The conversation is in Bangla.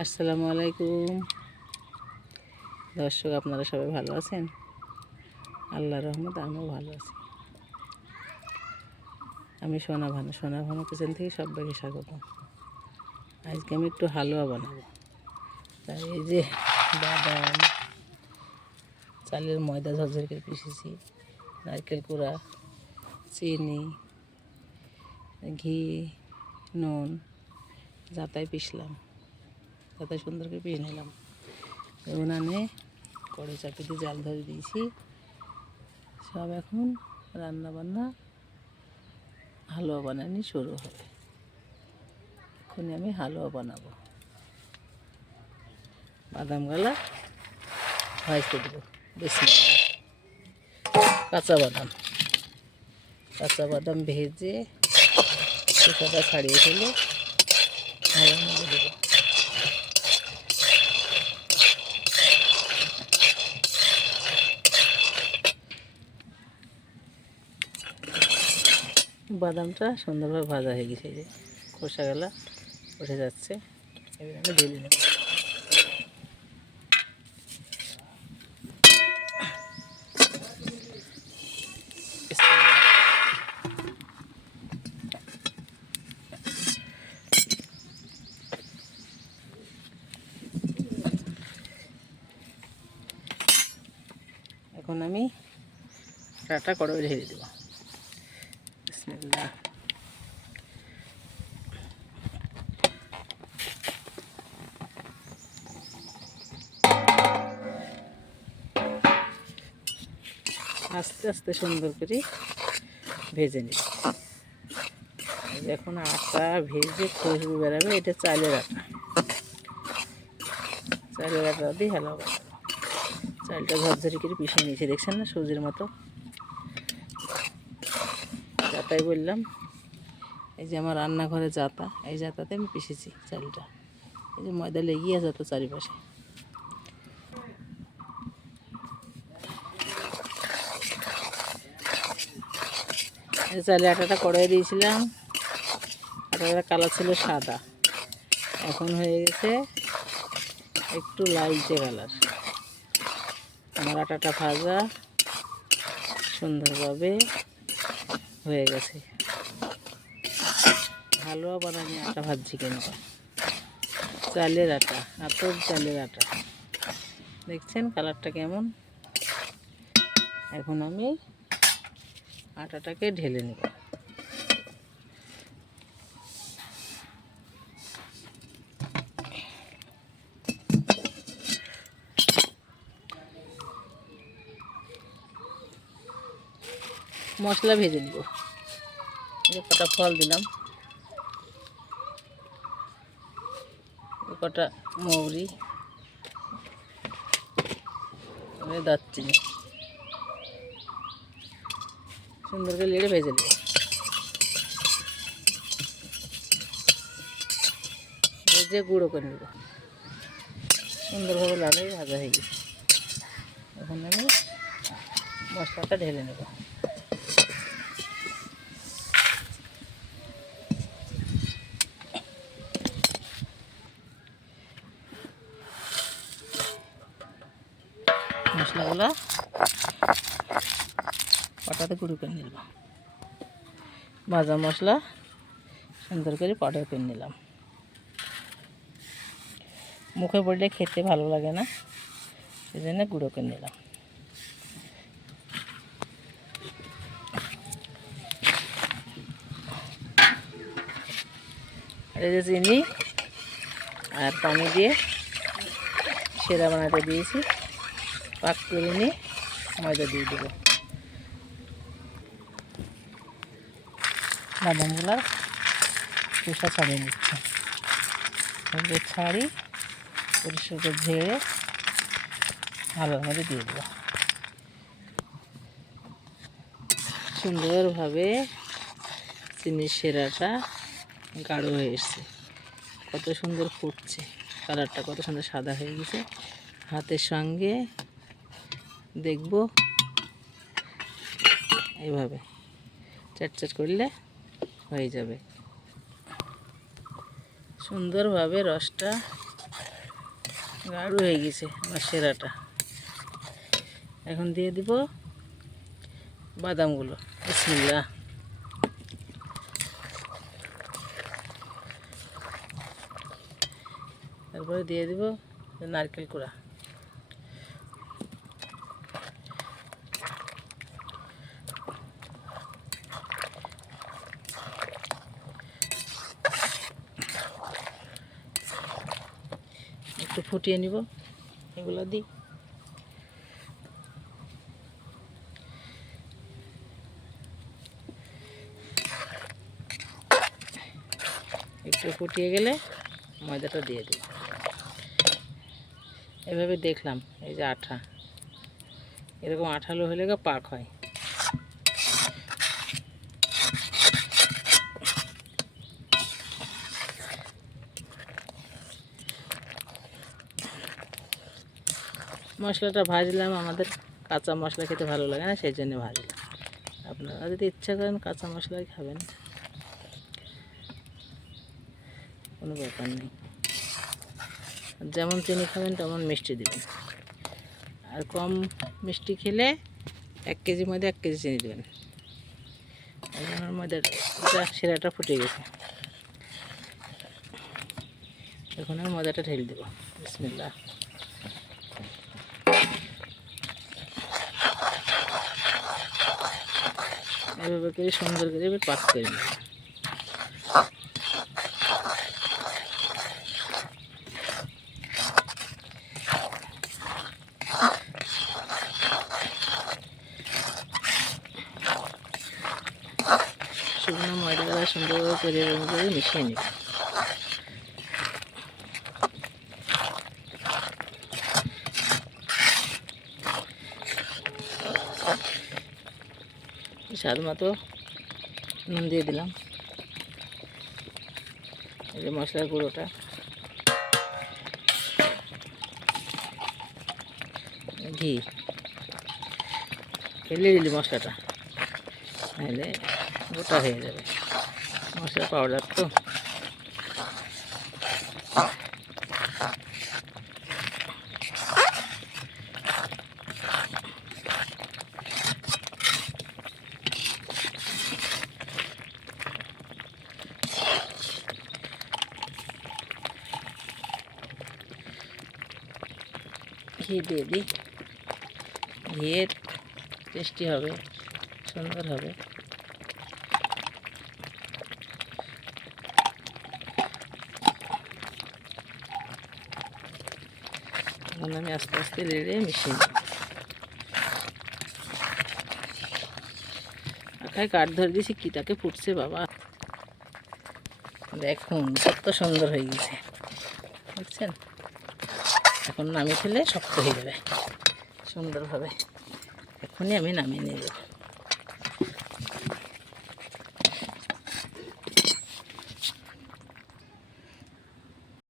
আসসালামু আলাইকুম। দর্শক, আপনারা সবাই ভালো আছেন? আল্লাহ রহমত আমিও ভালো আছি। আমি সোনা ভানু সোনা ভানু কিচেন থেকে সবাইকে স্বাগত। আজকে আমি একটু হালুয়া বানাবো। তাই এই যে বাদাম, চালের ময়দা ঝরঝর করে পিসেছি নারকেল কুড়া, চিনি, ঘি, নুন, যাতায় পিসলাম যাতায় সুন্দর করে পেয়ে নিলাম। উনানে কড়ে চাপি দিয়ে জাল ধরে দিয়েছি। সব এখন রান্না বান্না হালুয়া বানানি শুরু হবে। এখন আমি হালুয়া বানাবো। বাদাম গালা ভাজতে দেবো। বেশি কাঁচা বাদাম। কাঁচা বাদাম ভেজে খোসাটা ছাড়িয়ে ফেলে ভালো মতো দেবো বাদামটা সুন্দরভাবে ভাজা হয়ে গেছে যে খোসাগুলা উঠে যাচ্ছে। এবার আমি ঢেলে নেব। এখন আমি আটা কড়াই ঢেলে দেবো। বিসমিল্লাহ আস্তে আস্তে সুন্দর করে ভেজে নিব এখন আটা ভেজে খুশবু বেরাবে, এটা চালের আটা। চালের আটা দিয়ে হেলাও চালটা ঝরঝরি করে পিছিয়ে নিয়েছি, দেখছেন না সুজির মতো? যাতাই বললাম, এই যে আমার রান্নাঘরে যাতা, এই যাতাতে আমি পিসেছি চালটা। এই যে ময়দা লেগিয়ে আছে তো চারিপাশে। চালে আটাটা কড়াই দিয়েছিলাম, আটাটা কালার ছিল সাদা। এখন হয়ে গেছে একটু লালচে কালার। আমার আটাটা ভাজা সুন্দরভাবে হয়ে গেছে। হালুয়া বানানি আটা ভাজছি কেন চালের আটা, আতর চালের আটা। দেখছেন কালারটা কেমন? এখন আমি আটাটাকে ঢেলে নেব। মশলা ভেজে নিব। কটা ফল দিলাম। কটা মৌরি। দারচিনি। সুন্দর করে লেড়ে ভেজে নেব। ভেজে গুঁড়ো করে নেব। সুন্দরভাবে লাগাই ভাজা হয়ে গেছে। এখন আমি মশলাটা ঢেলে নেব। মশলাগুলো পাটাতে গুঁড়ো করে নিলাম। ভাজা মশলা সুন্দর করে পাউডার করে নিলাম। মুখে পড়লে খেতে ভালো লাগে না সেই জন্য গুঁড়ো করে নিলাম। এই চিনি আর পানি দিয়ে সেরা বানাতে দিয়েছি। পাক করে নিয়ে ময়দা দিয়ে দেবো। বাদামগুলো খোসা ছাড়িয়ে নিচ্ছে। এগুলো ছাড়ি, পরিষ্কার করে ঝেড়ে ভালোর মধ্যে দিয়ে দেবো। সুন্দরভাবে চিনির সেরাটা গাঢ় হয়ে এসছে। কত সুন্দর ফুটছে। কালারটা কত সুন্দর সাদা হয়ে গেছে। হাতের সঙ্গে দেখব। এইভাবে চাটচাট করলে হয়ে যাবে। সুন্দরভাবে রসটা গাঢ় হয়ে গেছে আমার সেরাটা। এখন দিয়ে দিব বাদামগুলো। বিসমিল্লা তারপরে দিয়ে দিব নারকেল কুড়া একটু ফুটিয়ে নিব। এগুলো দিই। একটু ফুটিয়ে গেলে ময়দাটা দিয়ে দিই। এভাবে দেখলাম, এই যে আঠা। এরকম আঠালো হলে পাক হয়। মশলাটা ভাজলাম, আমাদের কাঁচা মশলা খেতে ভালো লাগে না, সেই জন্য ভাজলাম। আপনারা যদি ইচ্ছা করেন কাঁচা মশলাই খাবেন। কোনো ব্যাপার নেই। যেমন চিনি খাবেন, তেমন মিষ্টি দিবেন। আর কম মিষ্টি খেলে এক কেজির মধ্যে এক কেজি চিনি দেবেন। আমার মধ্যে শিরাটা ফুটে গেছে। এখন আমি মজাটা ঢেলে দেবো। বিসমিল্লা এভাবে করে সুন্দর করে এবার পাক করে নিই। শুকনো ময়দাটা সুন্দর করে এরকম করে মিশিয়ে নিব স্বাদ মতো নুন দিয়ে দিলাম। এই যে মশলার গুঁড়োটা। ঘি। ফেলে দিলি মশলাটা। নাহলে গোটা হয়ে যাবে। মশলা পাউডার তো। ঘি দিয়ে দিই। ঘিয়ের টেস্টি হবে, সুন্দর হবে। এখন আমি আস্তে আস্তে রেড়ে মিশিয়ে দিই আখায় কাঠ ধরে দিয়েছি, কি তাকে ফুটছে বাবা। দেখুন, কত সুন্দর হয়ে গেছে। বুঝছেন? এখন নামিয়ে ফেলে শক্ত হয়ে যাবে সুন্দরভাবে। এখনই আমি নামিয়ে নিয়ে যাব।